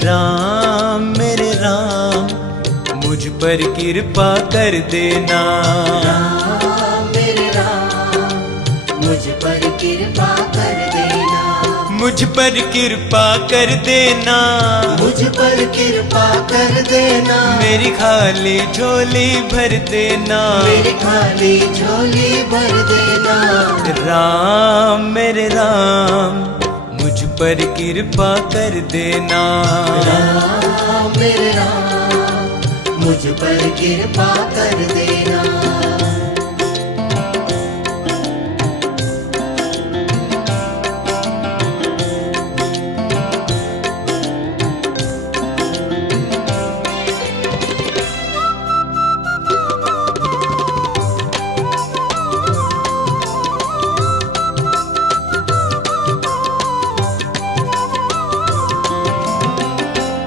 राम मेरे राम, मुझ पर कृपा कर देना। राम मेरे राम, मुझ पर कृपा कर देना। मुझ पर कृपा कर देना, मुझ पर कृपा कर देना। मेरी खाली झोली भर देना। मेरी खाली झोली भर देना। राम मेरे राम, मुझ पर कृपा कर देना। राम मेरे राम, मुझ पर कृपा कर देना।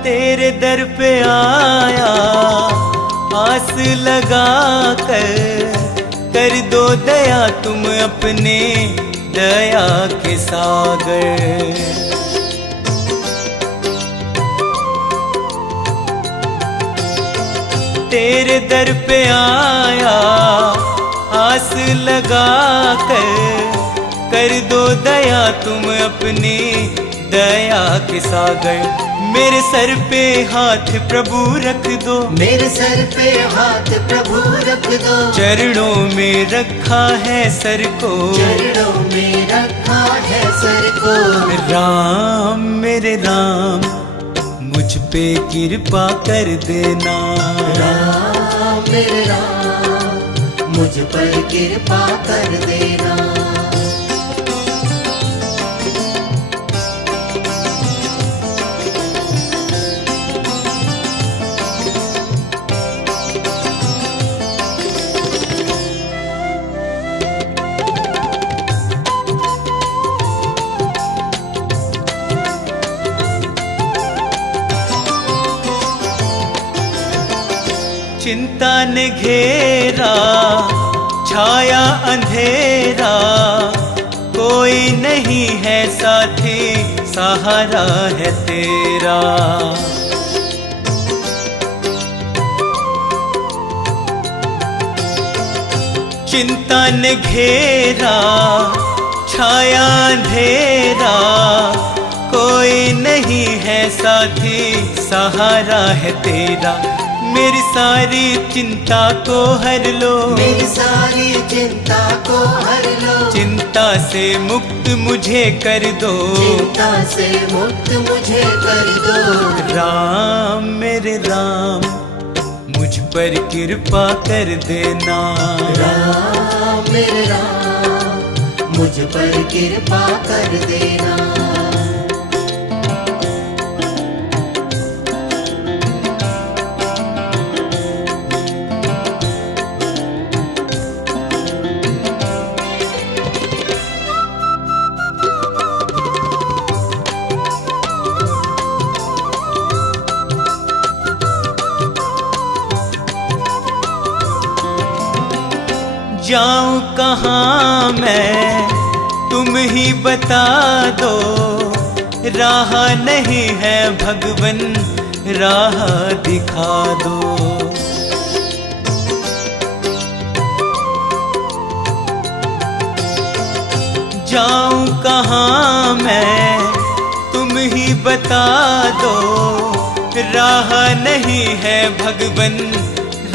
तेरे दर पे आया आस लगा कर दो दया तुम अपने दया के सागर। तेरे दर पे आया आस लगा कर दो दया तुम अपनी दया के सागर। मेरे सर पे हाथ प्रभु रख दो। मेरे सर पे हाथ प्रभु रख दो। चरणों में रखा है सर को। चरणों में रखा है सर को। राम मेरे राम, मुझ पे कृपा कर देना। राम मेरे राम, मुझ पर कृपा कर देना। चिंता ने घेरा छाया अंधेरा, कोई नहीं है साथी सहारा है तेरा। चिंता ने घेरा छाया अंधेरा, कोई नहीं है साथी सहारा है तेरा। मेरी सारी चिंता को हर लो। मेरी सारी चिंता को हर लो। चिंता से मुक्त मुझे कर दो। चिंता से मुक्त मुझे कर दो। राम मेरे राम, मुझ पर कृपा कर देना। राम मेरे राम, मुझ पर कृपा कर देना। जाऊं कहाँ मैं तुम ही बता दो, राह नहीं है भगवन राह दिखा दो। जाऊं कहाँ मैं तुम ही बता दो, राह नहीं है भगवन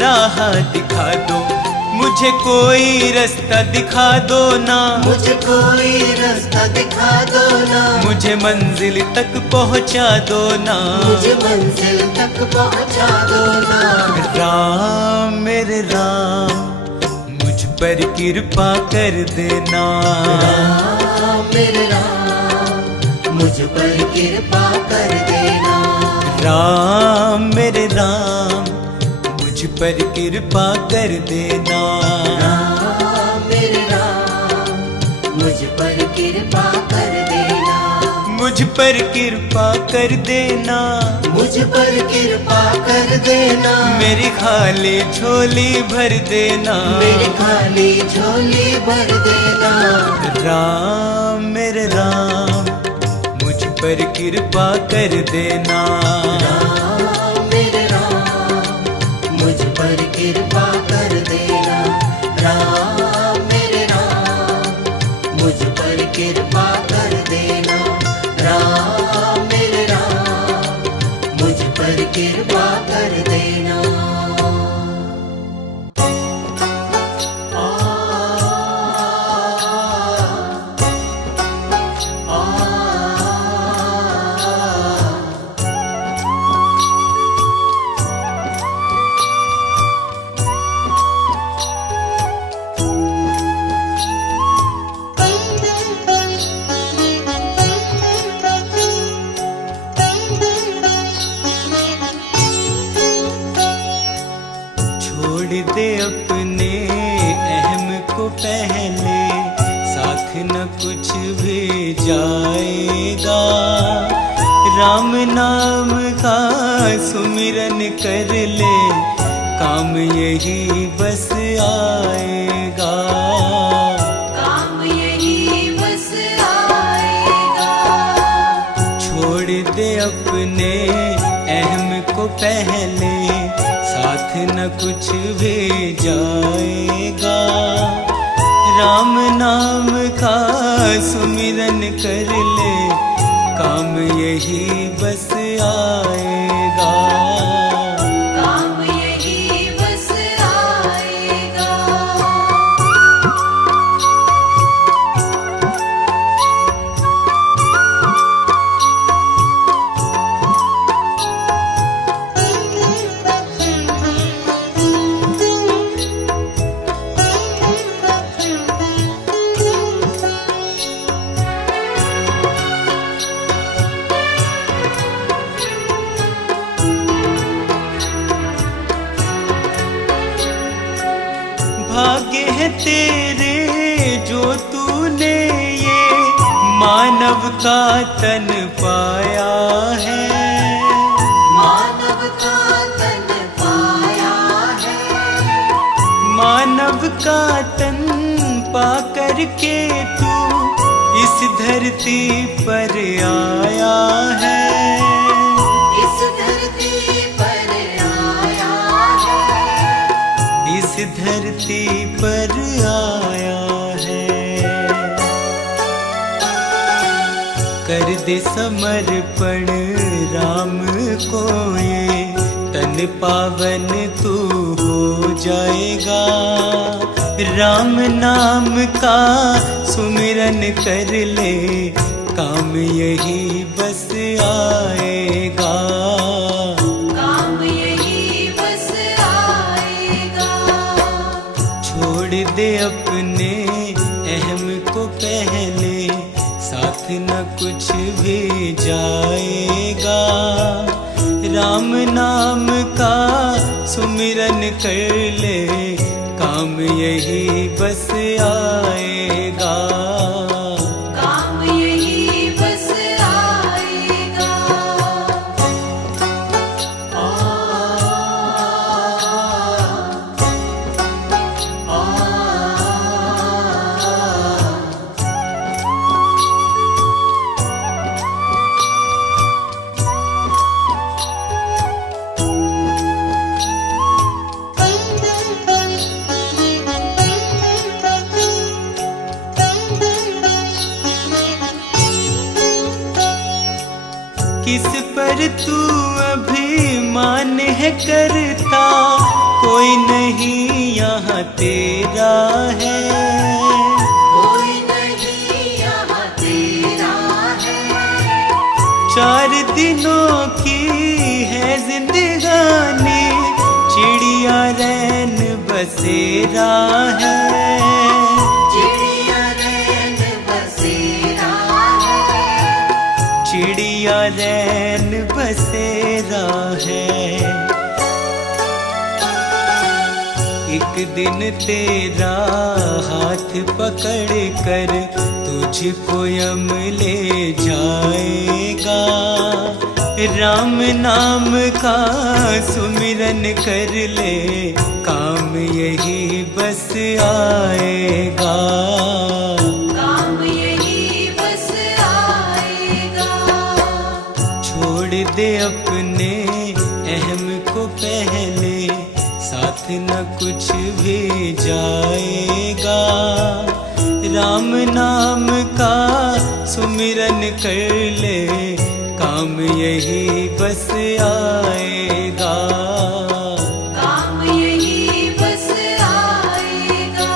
राह दिखा दो। मुझे कोई रास्ता दिखा दो ना। मुझे कोई रास्ता दिखा दो ना। मुझे मंजिल तक पहुंचा दो ना। मुझे मंजिल तक पहुंचा दो ना। राम मेरे राम, मुझ पर कृपा कर देना। राम मेरे राम, मुझ पर कृपा कर देना। राम मेरे राम, मुझ पर कृपा कर देना। राम मेरे राम, मुझ पर कृपा कर देना। मुझ पर कृपा कर देना। मुझ पर कृपा कर देना। मेरी खाली झोली भर देना। मेरी खाली झोली भर देना। राम मेरे राम, मुझ पर कृपा कर देना। राम मेरे राम, मुझ पर कृपा कर देना। राम मेरे राम, मुझ पर कृपा कर देना। राम मेरे राम, मुझ पर कृपा कर देना। छोड़ दे अपने अहम को पहले, साथ न कुछ भी जाएगा। राम नाम का सुमिरन कर ले, काम यही बस आएगा। काम यही बस आएगा। छोड़ दे अपने अहम को पहले, साथ न कुछ भी जाएगा। राम नाम का सुमिरन कर ले, काम यही बस आएगा। काम यही बस आएगा। भाग्य है तेरे जो तूने ये मानव का तन पाया है। मानव का तन पाया है। मानव का तन पा करके तू इस धरती पर आया है। इस धरती पर आया है। इस धरती पर आया है। कर दे समर्पण राम को ये, तन पावन तू हो जाएगा। राम नाम का सुमिरन कर ले, काम यही बस आएगा। काम यही बस आएगा। छोड़ दे अपने अहम को पहले, साथ न कुछ भी जाएगा। राम नाम का सुमिरन कर ले, काम यही बस आएगा। काम यही बस आएगा। किस पर तू अभिमान है करता, कोई नहीं यहाँ तेरा है। कोई नहीं यहाँ तेरा है। 4 दिनों की है जिंदगानी, चिड़िया रैन बसेरा है। चिड़िया रैन बसेरा है। चिड़िया रैन बसेरा है। एक दिन तेरा हाथ पकड़ कर तुझको यम ले जाएगा। राम नाम का सुमिरन कर ले, काम यही बस आएगा। काम यही बस आएगा। दे अपने अहम को पहले, साथ न कुछ भी जाएगा। राम नाम का सुमिरन कर ले, काम यही बस आएगा। काम यही बस आएगा।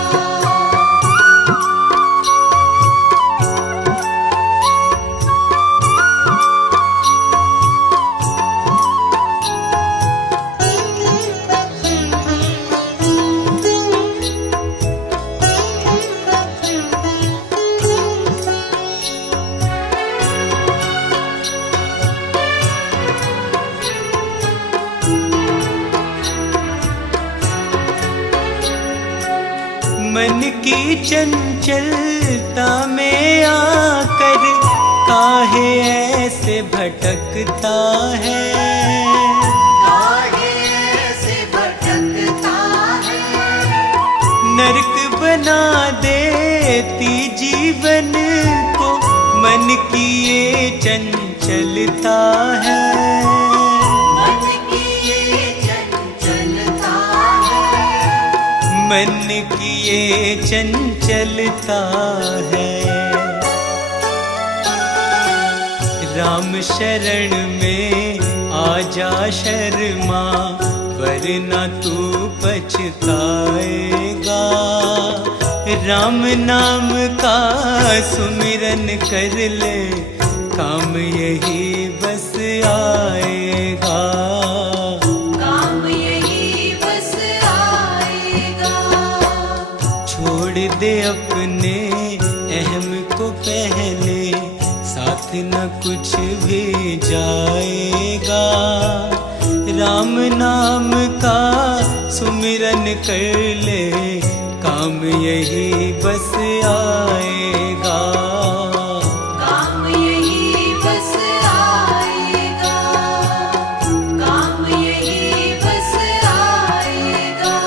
मन की चंचलता में आकर काहे ऐसे भटकता है। काहे ऐसे भटकता है। नरक बना देती जीवन को मन की ये चंचलता है। मन की ये चंचलता है। मन की ये चंचलता है। राम शरण में आजा शर्मा, वरना तू पछताएगा। राम नाम का सुमिरन कर ले, काम यही बस आएगा। काम यही बस आएगा। छोड़ दे अपने अहम को पहले, साथ न कुछ भी जाएगा। राम नाम का सुमिरन कर ले, काम यही बस आएगा। काम यही बस आएगा। काम यही बस आएगा।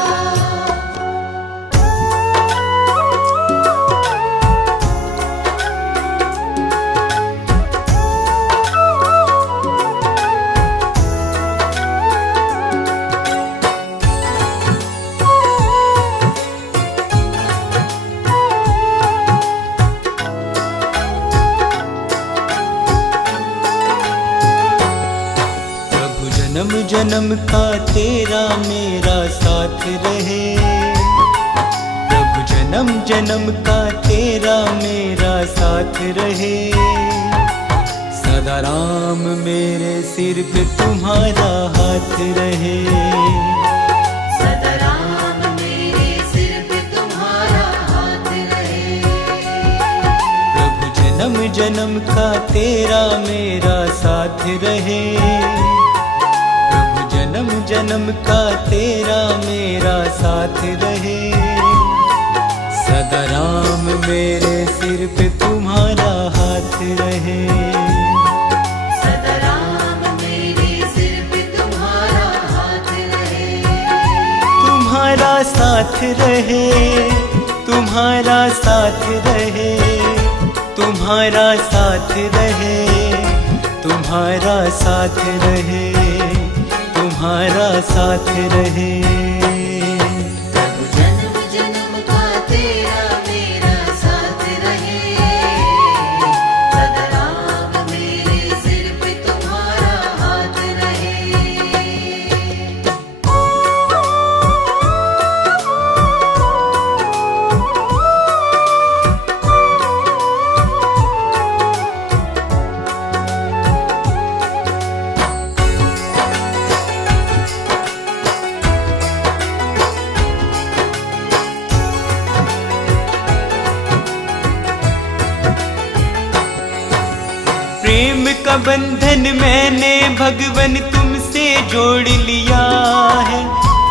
जन्म जन्म का तेरा मेरा साथ रहे। प्रभु जन्म जन्म का तेरा मेरा साथ रहे। सदा राम मेरे सिर पे तुम्हारा हाथ रहे। सदा राम मेरे सिर पे तुम्हारा हाथ रहे। प्रभु जन्म जन्म का तेरा मेरा साथ रहे। जन्म जन्म का तेरा मेरा साथ रहे। सदा राम मेरे सिर पे तुम्हारा हाथ रहे। सदा राम मेरे सिर पे तुम्हारा हाथ रहे। तुम्हारा साथ रहे। तुम्हारा साथ रहे। तुम्हारा साथ रहे। तुम्हारा साथ रहे। तुम्हारा साथ रहे। प्रभु जन्म जन्म का तेरा मेरा साथ रहे। सदा राम मेरे सिर पे तुम्हारा हाथ रहे। प्रेम का बंधन मैंने भगवन तुमसे जोड़ लिया है।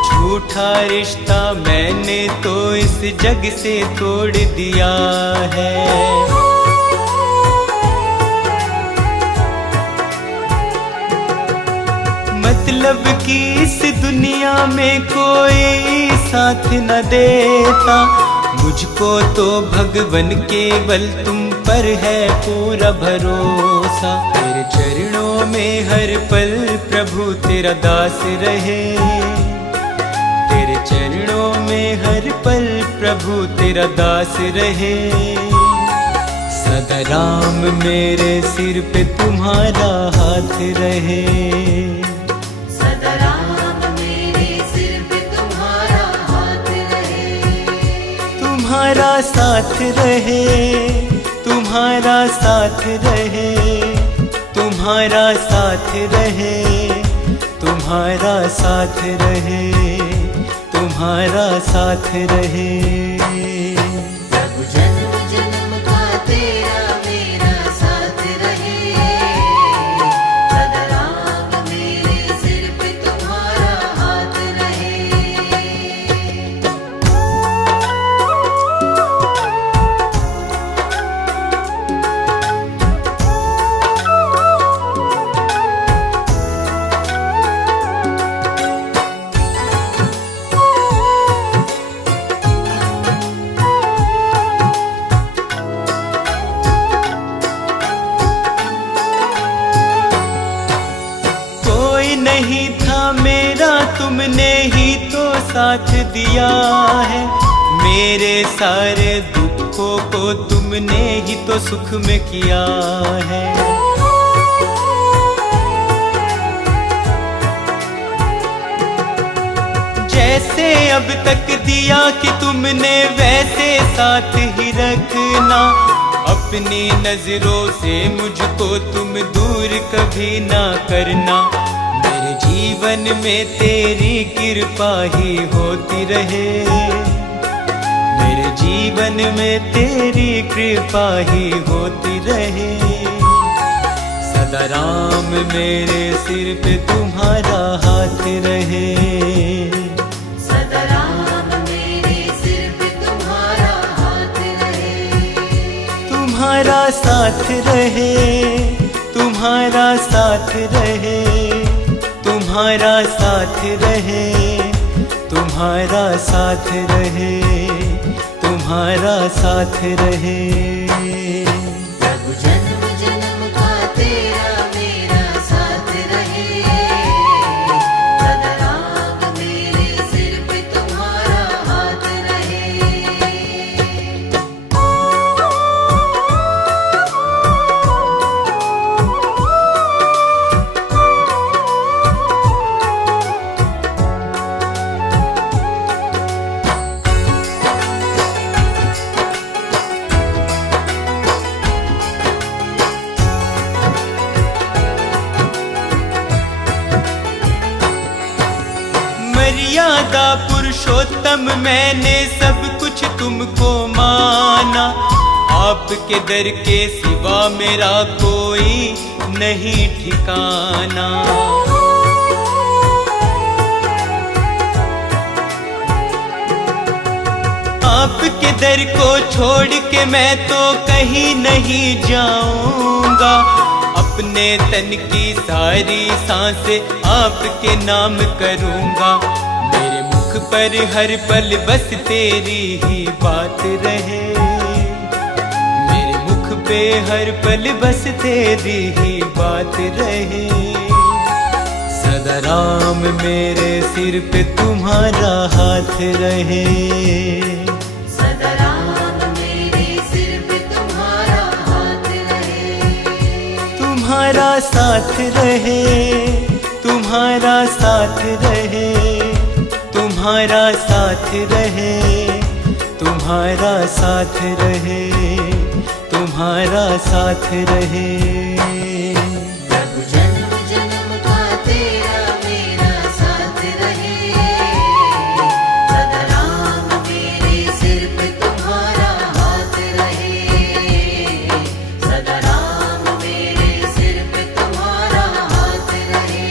झूठा रिश्ता मैंने तो इस जग से तोड़ दिया है। मतलब कि इस दुनिया में कोई साथ न देता। मुझको तो भगवन केवल तुम पर है पूरा भरोसा। सा। तेरे चरणों में हर पल प्रभु तेरा दास रहे, तेरे चरणों में हर पल प्रभु तेरा दास रहे। सदा राम मेरे सिर पे तुम्हारा हाथ रहे, सदा राम मेरे सिर पे तुम्हारा हाथ रहे। तुम्हारा साथ रहे, तुम्हारा साथ रहे, तुम्हारा साथ रहे, तुम्हारा साथ रहे, तुम्हारा साथ रहे। प्रभु जन्म जन्म का तेरा मेरा साथ रहे, सदा राम मेरे सिर पे तुम्हारा हाथ रहे। नहीं था मेरा तुमने ही तो साथ दिया है, मेरे सारे दुखों को तुमने ही तो सुख में किया है। जैसे अब तक दिया कि तुमने वैसे साथ ही रखना, अपनी नजरों से मुझको तुम दूर कभी ना करना। मेरे जीवन में तेरी कृपा ही होती रहे, मेरे जीवन में तेरी कृपा ही होती रहे। सदा राम मेरे सिर पे तुम्हारा हाथ रहे, सदा राम मेरे सिर पे तुम्हारा हाथ रहे। तुम्हारा साथ रहे, तुम्हारा साथ रहे, तुम्हारा साथ रहे, तुम्हारा साथ रहे, तुम्हारा साथ रहे। प्रभु जन्म जन्म का तेरा मेरा साथ रहे, सदा राम मेरे सिर पे तुम्हारा हाथ रहे। मर्यादा पुरुषोत्तम मैंने सब कुछ तुमको माना, आपके दर के सिवा मेरा कोई नहीं ठिकाना। आपके दर को छोड़ के मैं तो कहीं नहीं जाऊंगा, अपने तन की सारी सांसें आपके नाम करूंगा। मेरे मुख पर हर पल बस तेरी ही बात रहे, मेरे मुख पे हर पल बस तेरी ही बात रहे। सदा राम मेरे सिर पे तुम्हारा हाथ रहे, सदा राम मेरे सिर पे तुम्हारा हाथ रहे। तुम्हारा साथ रहे, तुम्हारा साथ रहे, तुम्हारा साथ रहे, तुम्हारा साथ रहे, तुम्हारा साथ रहे। प्रभु जन्म जन्म का तेरा मेरा साथ रहे, सदा राम मेरे सिर पे तुम्हारा हाथ रहे, सदा राम मेरे सिर पे तुम्हारा हाथ रहे,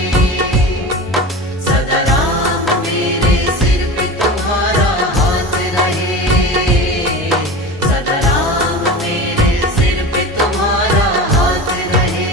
सदा राम मेरे सिर पे तुम्हारा हाथ रहे, सदा राम मेरे सिर पे तुम्हारा हाथ रहे।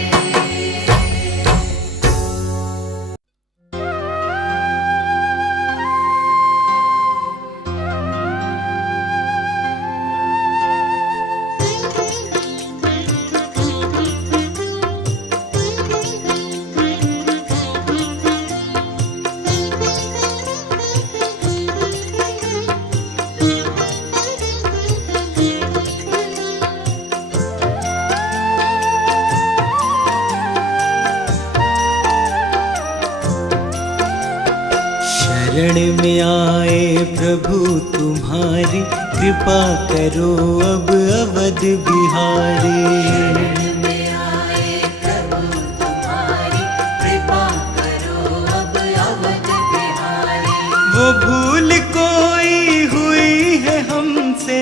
शरण में आए प्रभु तुम्हारी, कृपा करो अब अवध बिहारी। शरण में आए प्रभु तुम्हारी, कृपा करो अब अवध बिहारी। वो भूल कोई हुई है हमसे,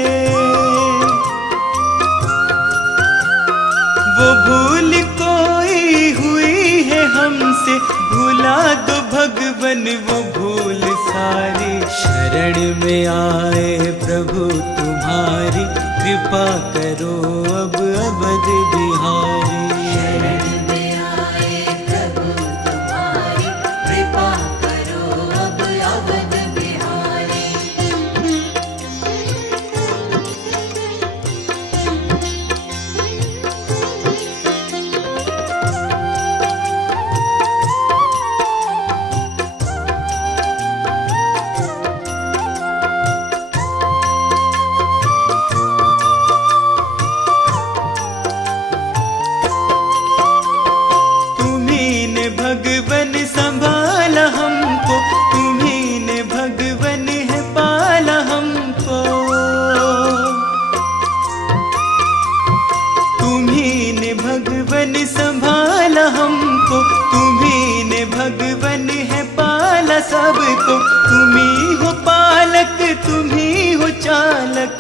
वो भूल कोई हुई है हमसे, भुला दो भगवन वो भूल सारी। शरण में आए प्रभु तुम्हारी, कृपा करो अब अवध बिहारी। शरण में आए प्रभु तुम्हारी, कृपा करो अब अवध बिहारी। भगवन संभाला हमको, तुम्हीं ने भगवन है पाला हमको। तुम्हीं ने भगवन संभाला हमको, तुम्हीं ने भगवन है पाला सबको। तुम्हीं हो पालक, तुम्हीं हो चालक,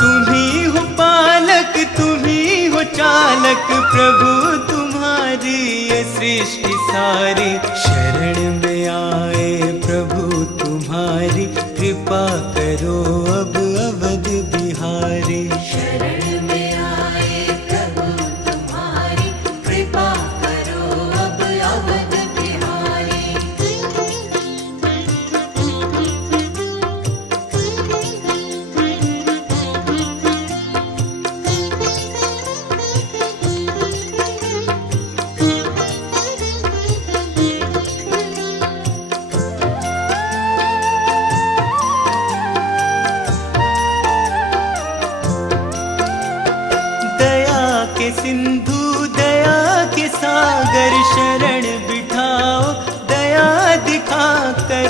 तुम्हीं हो पालक, तुम्हीं हो चालक। प्रभु तुम्हारी ये सृष्टि सारी। शरण में आए प्रभु तुम्हारी, कृपा करो अब अवध बिहारी। शरण में आए प्रभु तुम्हारी, कृपा करो अब अवध बिहारी। के सिंधु दया के सागर, शरण बिठाओ दया दिखाकर।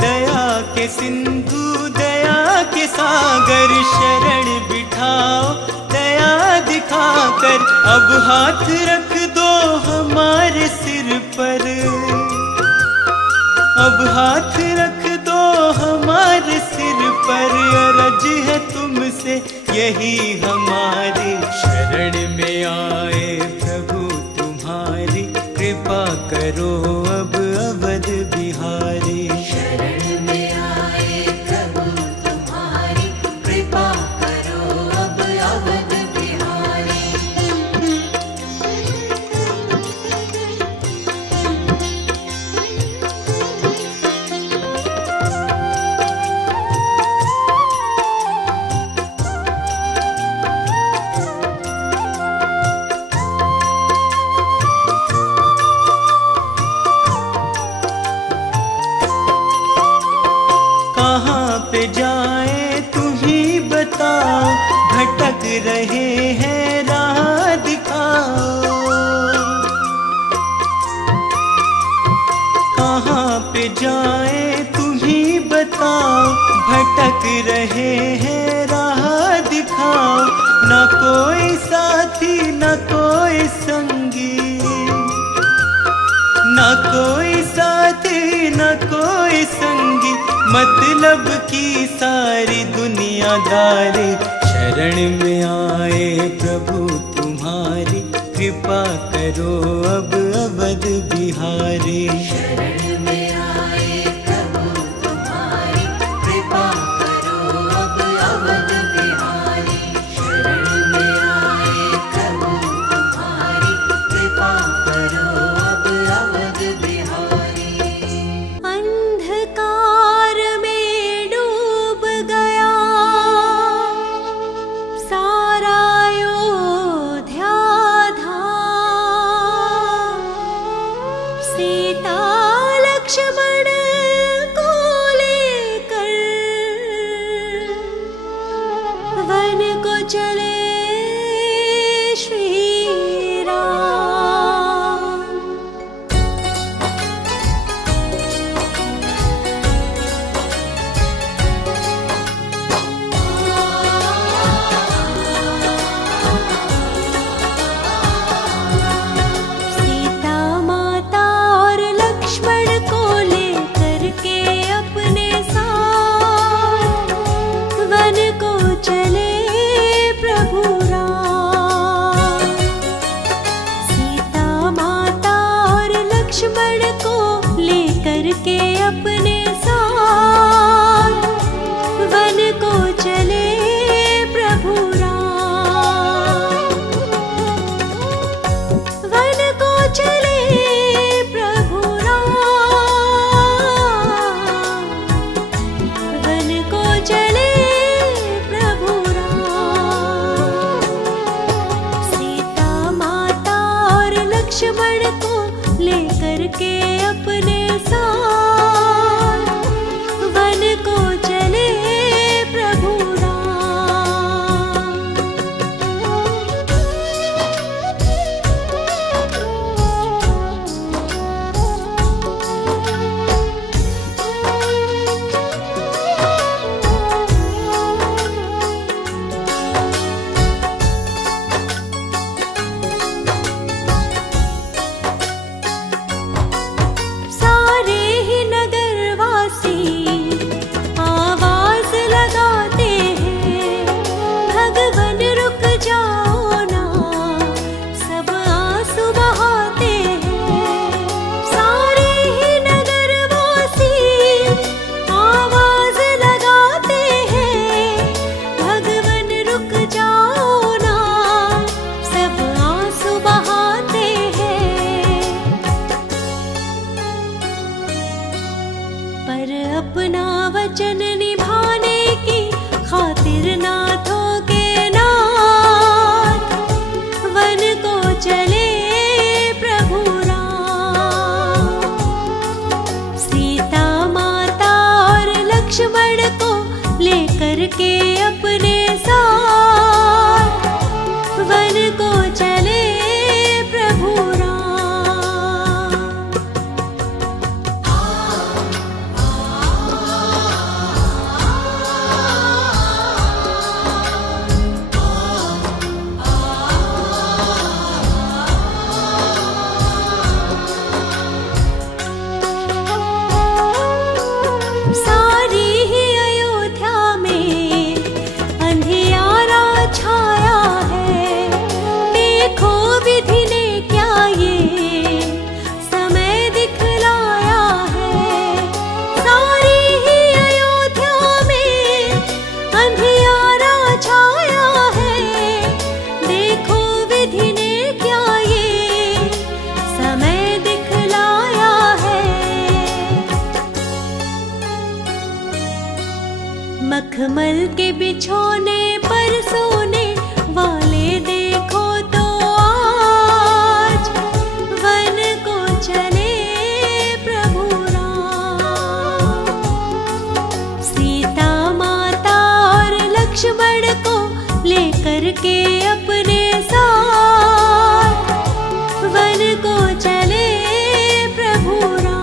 दया के सिंधु दया के सागर, शरण बिठाओ दया दिखाकर। अब हाथ रख दो हमारे सिर पर, अब हाथ रख दो हमारे सिर पर। अरज है तुमसे यही हमारी। शरण में आए प्रभु तुम्हारी, कृपा करो अब अवध बिहारी। शरण में आए प्रभु तुम्हारी, कृपा करो अब अवध बिहारी। पे जाए तुम्हीं बताओ, भटक रहे हैं राह दिखाओ। कहाँ पे जाए तुम्हीं बताओ, भटक रहे हैं राह दिखाओ। न कोई साथी न कोई संगी, न कोई साथी न कोई संगी। मतलब की सारी दुनियादारी। शरण में आए प्रभु तुम्हारी, कृपा करो अब अवध बिहारी। शरण में आए प्रभु तुम्हारी, कृपा करो अब अवध बिहारी। शरण में आए प्रभु तुम्हारी, कृपा करो अब अवध बिहारी। अंधकार में डूब गया सारा अयोध्या धाम। सीता करके अपने साथ वन को चले प्रभु राम। सारे ही नगरवासी आवाज लगाते हैं, भगवन रुक जाओ ना, सब आंसू बहाते हैं। सारे ही नगरवासी आवाज लगाते हैं, भगवन रुक जाओ ना, सब आंसू बहाते हैं। पर अपना वचन निभाने की खातिर नाथों के नाथ वन को चले प्रभु राम। सीता माता और लक्ष्मण को लेकर के अपने साथ वन को चले प्रभु राम। सारी ही अयोध्या में अंधियारा छाया है, देखो विधि ने क्या ये समय दिखलाया है। सारी ही अयोध्या में अंधियारा छाया है, देखो विधि ने क्या ये समय दिखलाया है। मखमल के बिछोने पर सोने वाले देखो तो आज वन को चले प्रभु राम। सीता माता और लक्ष्मण को लेकर के अपने साथ वन को चले प्रभु राम।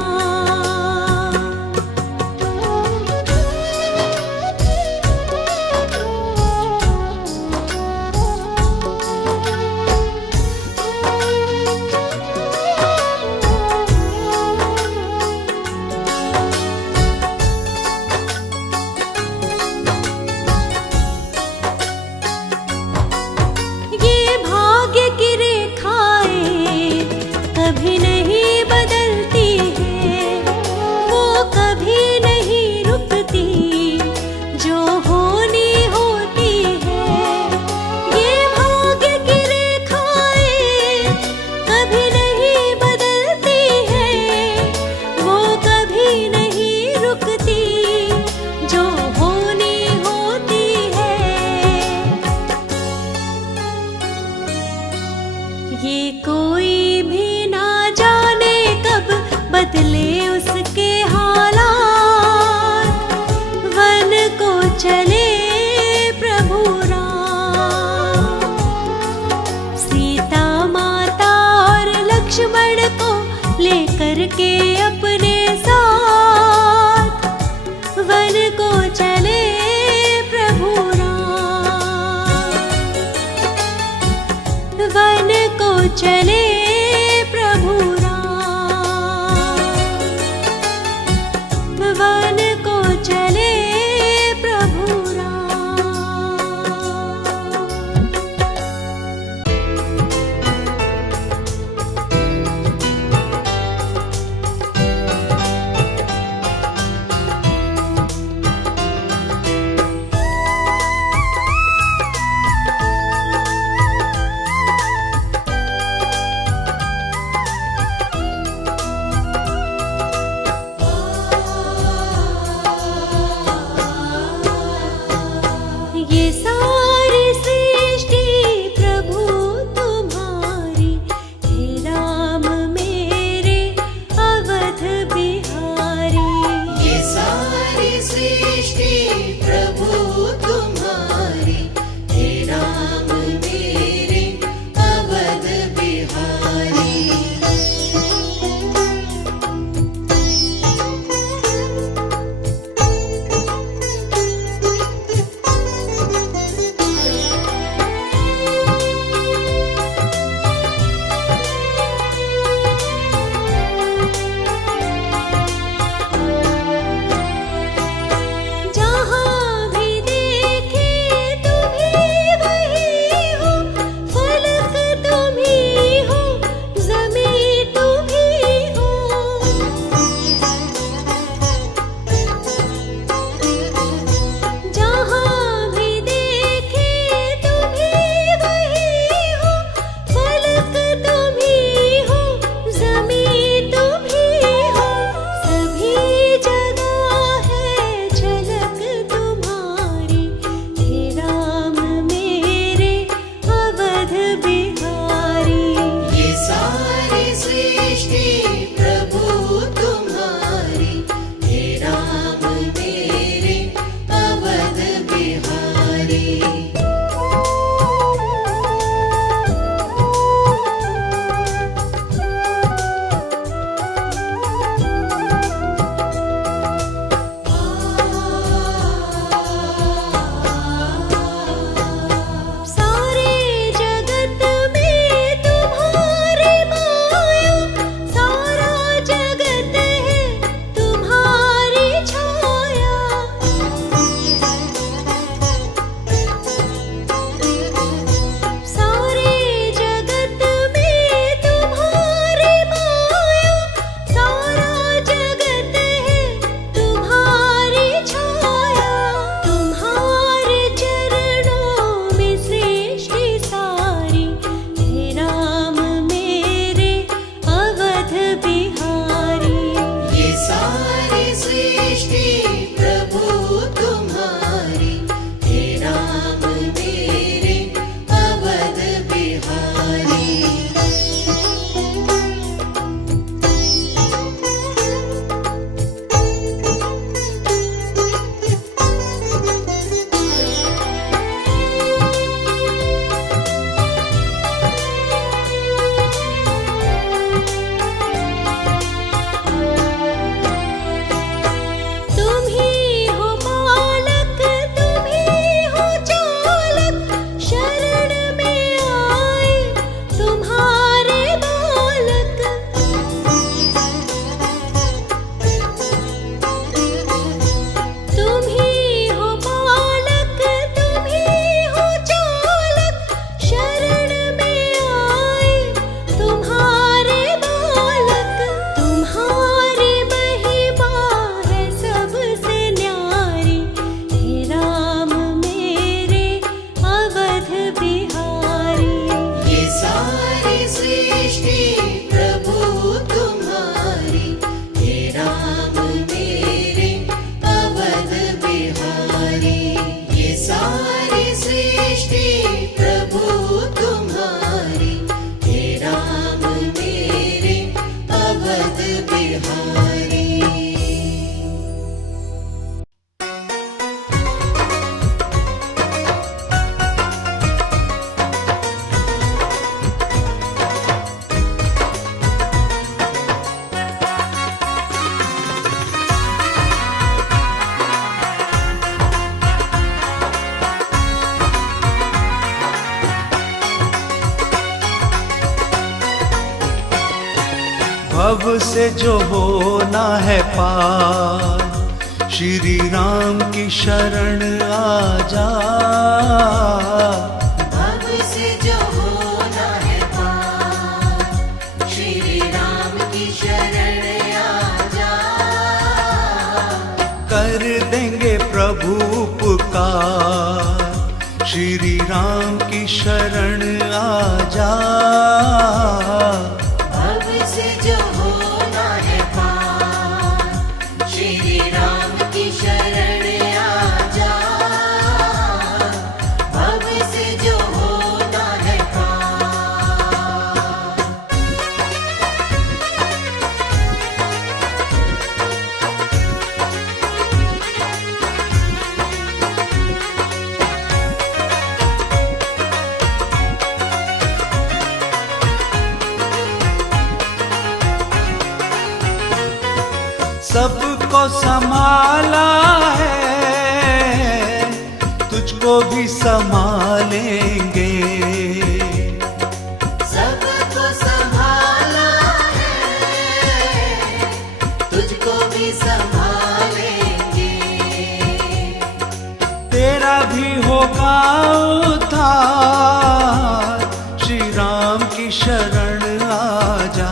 ये भाग्य की रेखाएं कभी नहीं बदलती है, वो कभी नहीं रुकती, जो होनी होती है। ये भाग्य की रेखाएं कभी नहीं बदलती है, वो कभी नहीं रुकती, जो होनी होती है। ये कोई भी ना जाने कब बदले उसके हालात, वन को चले प्रभु राम। सीता माता और लक्ष्मण को लेकर के अपने साथ वन को चले प्रभु राम। वन को चले प्रभु राम। वन को चले प्रभु राम। सृष्टि प्रभु तुम्हारी, हे राम मेरे अवध बिहारी। ये सारी सृष्टि प्रभु तुम्हारी, हे राम मेरे अवध बिहारी। भव से जो होना है पार, श्री राम की शरण आ जा। भव से जो होना है पार, श्री राम की शरण आ जा। कर देंगे प्रभु पुकार, श्री राम की शरण आ जा। भव से जो होना है पार, श्री राम की शरण आ जा। भव से जो होना है पार। सबको संभाला है, तुझको भी संभालेंगे। सबको संभाला है, तुझको भी संभालेंगे। तेरा भी होगा उद्धार, श्री राम की शरण आ जा।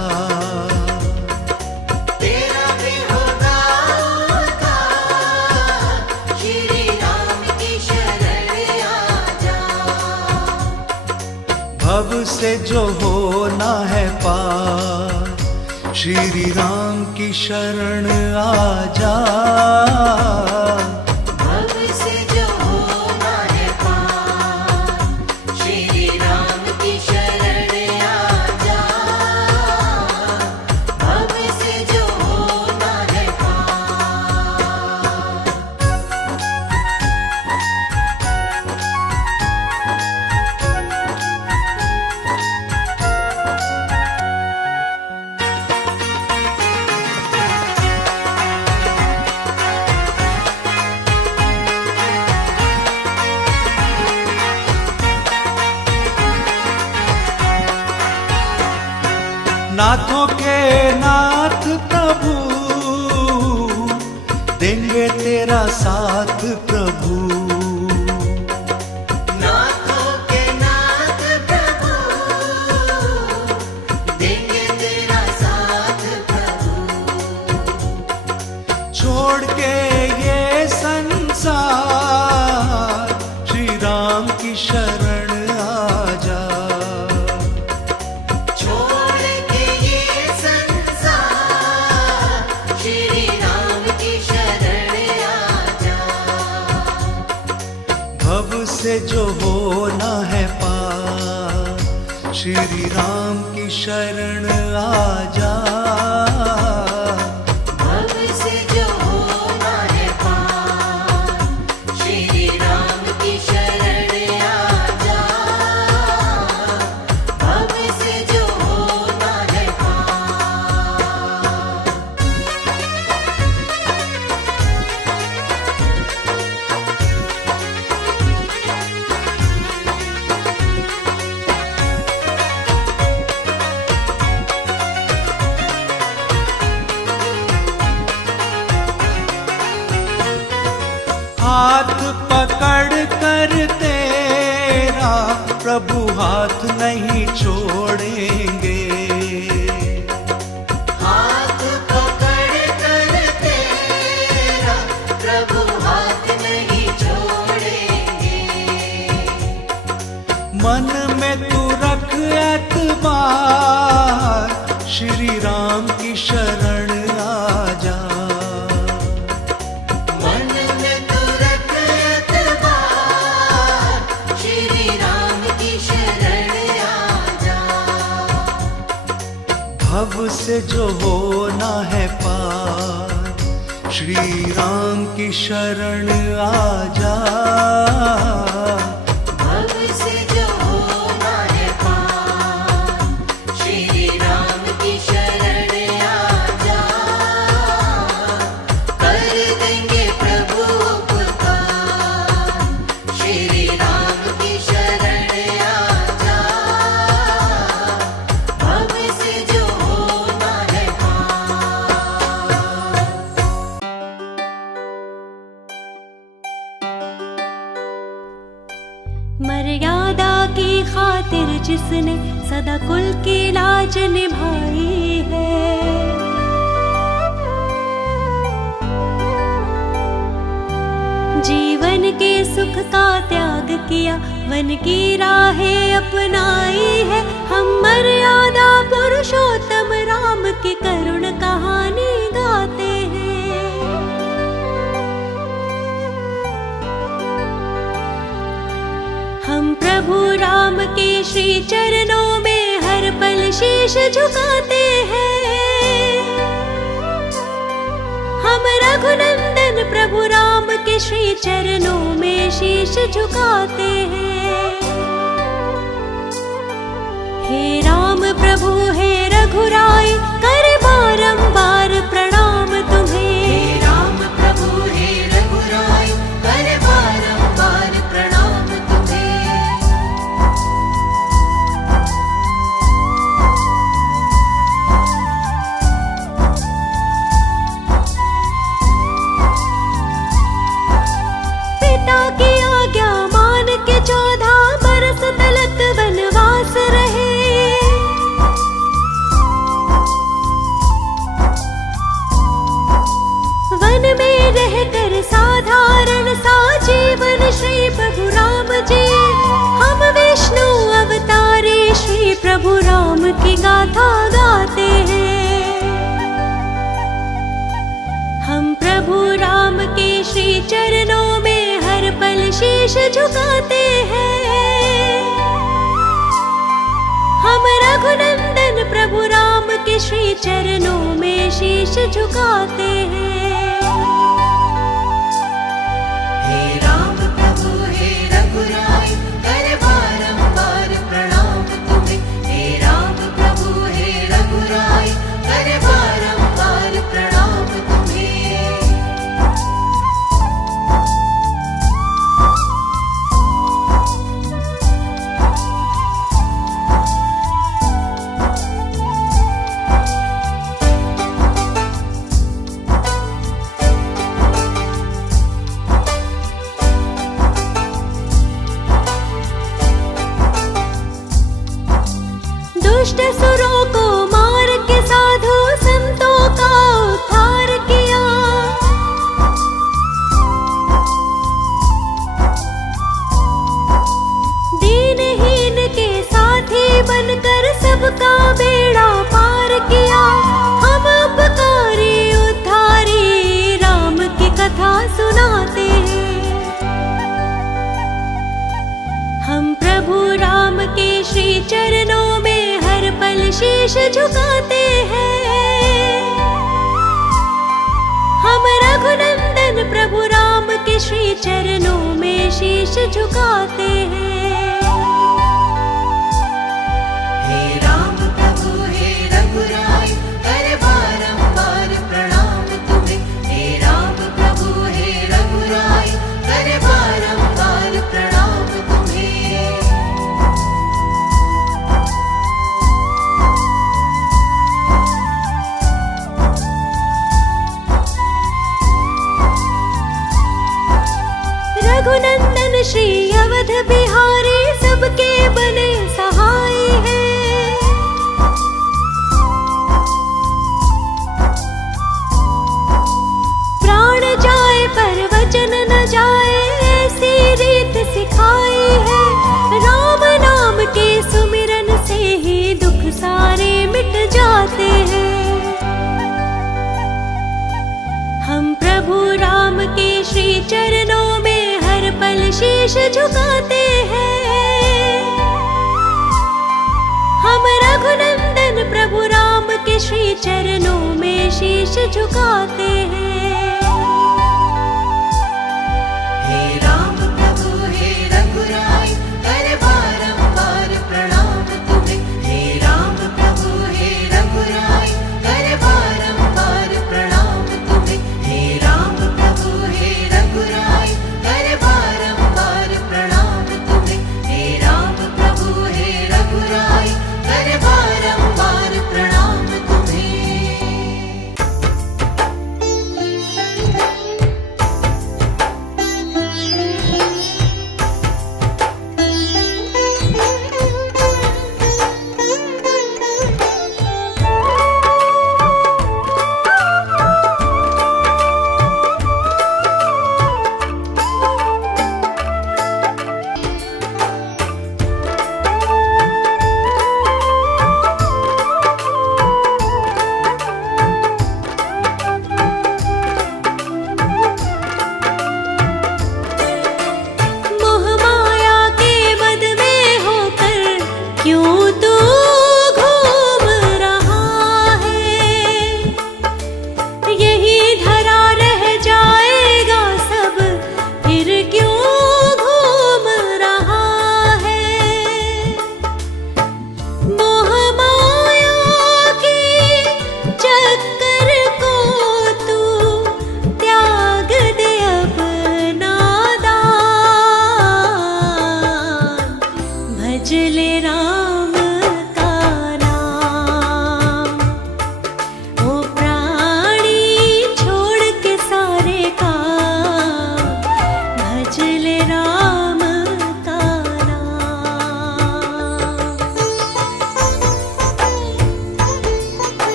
तेरा भी होगा उद्धार, श्री राम की शरण आ जा। भव से जो होना है पार, श्री राम की शरण आ जा। भव से जो होना है पार, श्री राम की शरण आ जा। भव से जो होना है पार। नाथों के नाथ प्रभु, देंगे तेरा साथ प्रभु। नाथों के नाथ प्रभु, देंगे तेरा साथ प्रभु। छोड़ के ये संसार, श्री राम की शरण आ जा। छोड़ के ये संसार, श्री राम की शरण आ जा। भव से जो होना है पार, श्री राम की शरण आ जा। भव से जो होना है पार, श्री राम की शरण आ जा। भव से जो होना है पार। भव से जो होना है पार, श्री राम की शरण आ जा। भव से जो होना है पार, श्री राम की शरण आ जा। कर देंगे प्रभु उपकार, श्री राम की शरण आ जा। भव से जो होना है पार। मर्यादा की खातिर जिसने सदा कुल की लाज निभाई है, जीवन के सुख का त्याग किया, वन की राहें अपनाई है। हम मर्यादा पुरुषोत्तम राम की करुण कहानी गाते हैं। हम प्रभु राम के श्री चरणों में हर पल शीश झुकाते हैं। हम रघुनंदन प्रभु राम के श्री चरणों में शीश झुकाते हैं। हे राम प्रभु हे रघुराय, कर बारंबार प्रणाम तुम्हें। हे राम प्रभु हे रघुराय, कर बारंबार प्रणाम तुम्हें। पिता की आज्ञा मान के 14 बरस तलक वनवास रहे। वन में रहकर साधारण सा जीवन श्री प्रभु राम जी। हम विष्णु अवतारे श्री प्रभु राम की गाथा गाते हैं। हम प्रभु राम के श्री चरणों में हर पल शीश झुकाते हैं। हम रघुनंदन प्रभु राम के श्री चरणों में शीश झुकाते हैं। हे राम प्रभु हे रघुराय, कर बारंबार प्रणाम तुम्हें। हे राम प्रभु हे रघुराय, कर बारंबार प्रणाम तुम्हें। दुष्ट सुरों को मार के साधु संतों का उद्धार किया। दीनहीन के साथी बनकर सबका बेड़ा पार किया। हम उपकारी उद्धारी राम की कथा सुनाते हैं। हम प्रभु राम के श्री चरणों में हर पल शीश झुकाते हैं। हम रघुनंदन प्रभु राम के श्री चरणों में शीश झुकाते हैं। हे राम प्रभु हे रघुराय, कर बारंबार प्रणाम तुम्हें। हे राम प्रभु हे रघुराय, कर बारंबार प्रणाम तुम्हें। रघुनंदन श्री अवध बिहारी सबके बने सहाय है। प्राण जाए पर वचन न जाए, ऐसी रीत सिखाई है। राम नाम के सुमिरन से ही दुख सारे मिट जाते हैं। हम प्रभु राम के श्री चरणों में हर पल शीश झुकाते हैं। हम रघुनंदन प्रभु राम के के श्री चरणों में शीश झुकाते हैं। हे राम प्रभु हे रघुराई कर बारंबार प्रणाम तुम्हें। हे राम प्रभु हे रघुराई कर बारंबार प्रणाम तुम्हें। हे राम प्रभु हे रघुराई कर बारंबार प्रणाम तुम्हें। हे राम प्रभु हे रघुराई कर बारंबार प्रणाम तुम्हें। मोह माया के मद में होकर क्यों तू घूम रहा है। यही धरा रह जाएगा सब, फिर क्यों घूम रहा है। मोह माया के चक्कर को तू त्याग दे अपना दान। भज ले राम का नाम। ओ प्राणी छोड़ के सारे काम, भज ले राम का नाम।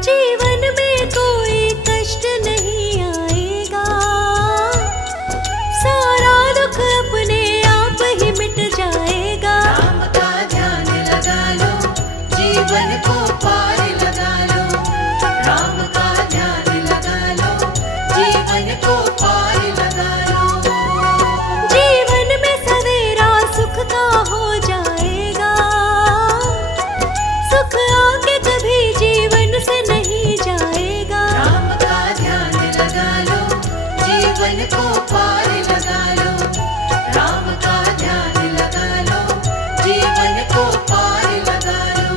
जीवन में कोई कष्ट नहीं आएगा, सारा दुख अपने आप ही मिट जाएगा। राम का ध्यान लगा लो, जीवन को पार लगा लो। राम का ध्यान लगा लो, जीवन को पार लगा लो। जीवन में सवेरा सुख का हो जाएगा, सुख आके कभी जीवन से नहीं जाएगा। राम का ध्यान लगा लो, जीवन को पार लगा लो। राम का ध्यान लगा लो, जीवन को पार लगा लो।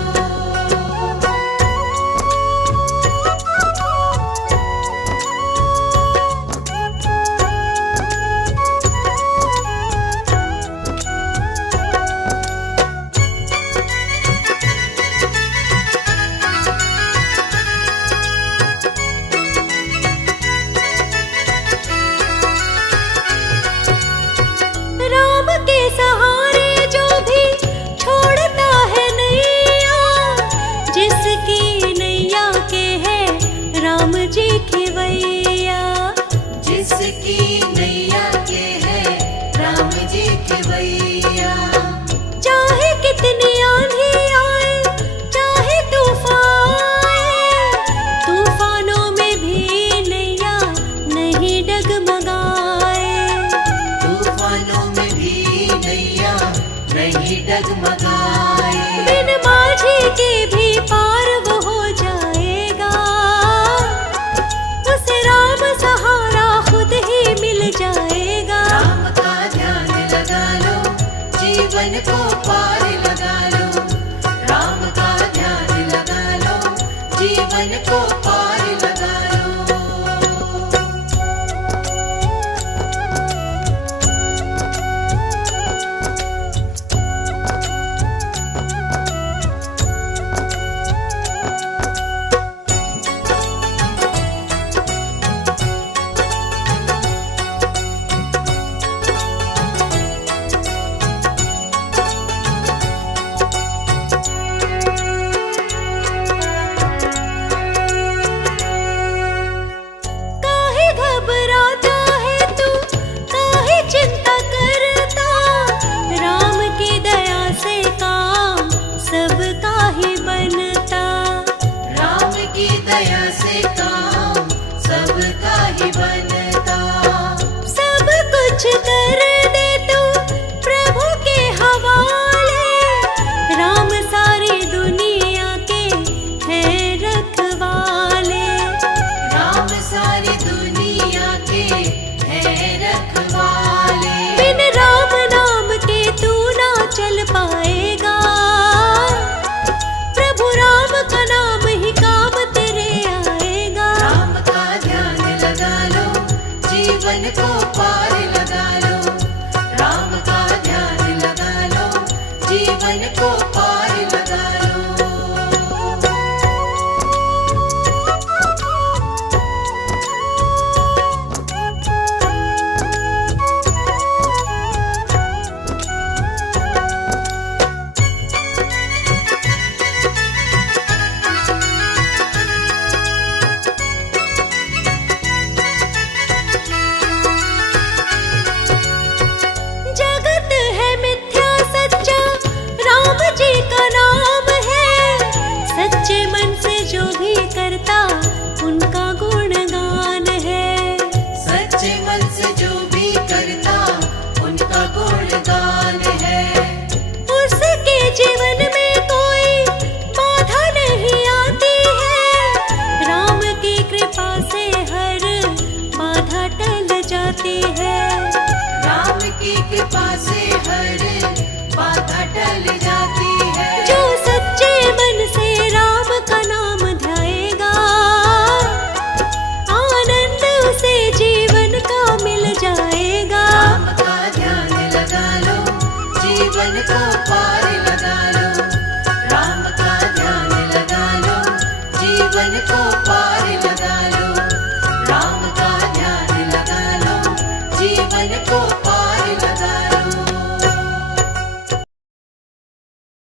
राम के सहारे जो भी छोड़ता है नैया, जिसकी नैया के है राम जी खिवैया। जिसकी नैया के है राम जी खिवैया। चाहे कितनी आंधी आए, चाहे तूफान आए, तूफानों में भी नैया नहीं डगमगाए। तूफानों में भी नैया नहीं डगमगाए। बिन माझी के भी पार वो हो जाएगा, उसे राम सहारा खुद ही मिल जाएगा। राम का ध्यान लगा लो, जीवन को पार लगा लो। राम का ध्यान लगा लो, जीवन को पार लगा लो। ही बनता। सब कुछ कर दे तू प्रभु के हवाले, राम सारी दुनिया के है रखवाले। राम सारी दुनिया के है रखवाले। बिन राम नाम के तू ना चल पाएगा, प्रभु राम का नाम ही काम तेरे आएगा। राम का ध्यान लगा लो, जीवन को पार लगा लो। राम का ध्यान लगा लो, जीवन को पार लगा लो। जगत है मिथ्या सच्चा, राम जी का नाम है। सच्चे मन से जो भी करता उनका गुणगान है। सच्चे मन से जो भी करता उनका गुणगान है। उसके जीवन में कोई बाधा नहीं आती है, राम की कृपा से हर बाधा टल जाती है। राम की कृपा से हर बाधा टल जाती है। जो सच्चे मन से राम का नाम ध्याएगा, आनंद उसे जीवन का मिल जाएगा। राम का ध्यान लगा लो, जीवन को पार लगा लो। राम का ध्यान लगा लो, जीवन को पार लगा लो।